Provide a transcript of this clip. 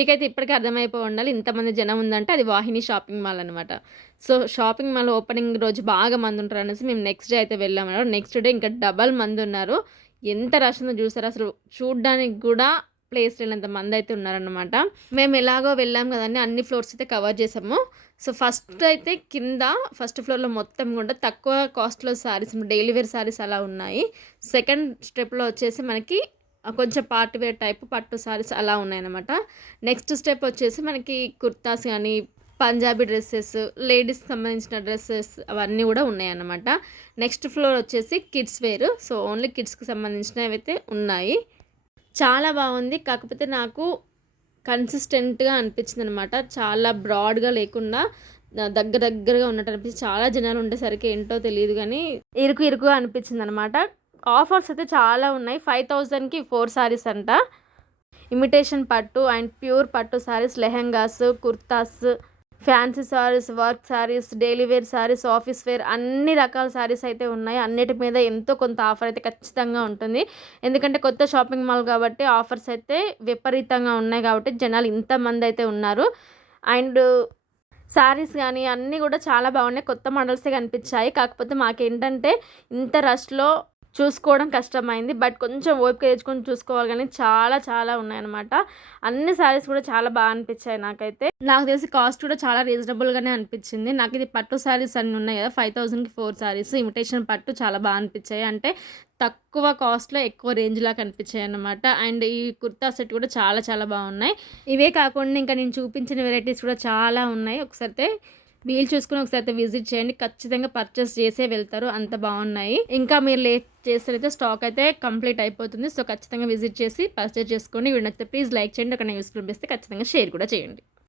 మీకైతే ఇప్పటికే అర్థమైపోయి ఉండాలి ఇంతమంది జనం ఉందంటే అది వాహిని షాపింగ్ మాల్ అనమాట. సో, షాపింగ్ మాల్ ఓపెనింగ్ రోజు బాగా మందుంటారనేసి మేము నెక్స్ట్ డే అయితే వెళ్ళామన్నమాట. నెక్స్ట్ డే ఇంకా డబల్ మందున్నారు. ఎంత రష్ ఉందో చూసారా? అసలు చూడ్డానికి గూడా ప్లేస్ లేనంత మందయితే ఉన్నారనమాట. మేము ఎలాగో వెళ్ళాం కదండీ! అన్ని ఫ్లోర్స్ అయితే కవర్ చేసాము. సో, ఫస్ట్ అయితే కింద ఫస్ట్ ఫ్లోర్‌లో మొత్తం కూడా తక్కువ కాస్ట్‌లో శారీస్ డైలీ వేర్ శారీస్ అలా ఉన్నాయి. సెకండ్ స్టెప్‌లో వచ్చేసి మనకి కొంచెం పార్టీ వేర్ టైప్ పట్టు శారీస్ అలా ఉన్నాయన్నమాట. నెక్స్ట్ స్టెప్ వచ్చేసి మనకి కుర్తాస్ గానీ, పంజాబీ డ్రెసెస్, లేడీస్‌కి సంబంధించిన డ్రెసెస్ అవన్నీ గూడా ఉన్నాయన్నమాట. నెక్స్ట్ ఫ్లోర్ వచ్చేసి కిడ్స్ వేర్. సో, ఓన్లీ కిడ్స్‌కి సంబంధించినవైతే ఉన్నాయి. చాలా బాగుంది. కాకపోతే నాకు కన్సిస్టెంట్‌గా అనిపించిందనమాట. చాలా బ్రాడ్‌గా లేకుండా దగ్గరగా ఉన్నట్టు అనిపించి చాలా జనాలు ఉండేసరికి ఏంటో తెలీదు గానీ ఇరుకుగా అనిపించిందనమాట. ఆఫర్స్ అయితే చాలా ఉన్నాయి. 5,000కి 4 సారీస్ అంట. ఇమిటేషన్ పట్టు అండ్ ప్యూర్ పట్టు saris, lehengas, kurtas, fancy saris, work saris, daily wear saris, office wear అన్ని రకాల సారీస్ అయితే ఉన్నాయి. అన్నిటి మీద ఎంతో కొంత ఆఫర్ అయితే ఖచ్చితంగా ఉంటుంది. ఎందుకంటే కొత్త షాపింగ్ మాల్ కాబట్టి ఆఫర్స్ అయితే విపరీతంగా ఉన్నాయి కాబట్టి జనాలు ఇంతమంది అయితే ఉన్నారు. అండ్ శారీస్ గానీ అన్నీ గూడా చాలా బాగున్నాయి. కొత్త మోడల్సే కనిపించాయి. కాకపోతే మాకేంటంటే ఇంత రష్‌లో చూసుకోవడం కష్టమైంది. బట్ కొంచెం ఓపిక తెచ్చుకొని చూసుకోవాలి గానీ చాలా ఉన్నాయన్నమాట. అన్ని శారీస్ కూడా చాలా బాగా అనిపించాయి నాకైతే. నాకు తెలిసి కాస్ట్ కూడా చాలా రీజనబుల్‌గానే అనిపించింది. నాకిది పట్టు శారీస్ అన్ని ఉన్నాయి కదా! 5,000కి 4 శారీస్ ఇమిటేషన్ పట్టు చాలా బాగా అనిపించాయి. అంటే తక్కువ కాస్ట్‌లో ఎక్కువ రేంజ్‌లా కనిపించాయన్నమాట. అండ్ ఈ కుర్తా సెట్ కూడా చాలా బాగున్నాయి. ఇవే కాకుండా ఇంకా నేను చూపించిన వెరైటీస్ కూడా చాలా ఉన్నాయి. ఒకసారి వీలు చూసుకొని ఒకసారి విజిట్ చేయండి. ఖచ్చితంగా పర్చేస్ చేసే వెళ్తారు. అంత బాగున్నాయి. ఇంకా మీరు లేట్ చేస్తే స్టాక్ అయితే కంప్లీట్ అయిపోతుంది. సో, ఖచ్చితంగా విజిట్ చేసి పర్చేస్ చేసుకోండి. వీడియో నచ్చితే ప్లీజ్ లైక్ చేయండి. ఒక యూస్ఫుల్ అనిపిస్తే ఖచ్చితంగా షేర్ కూడా చేయండి.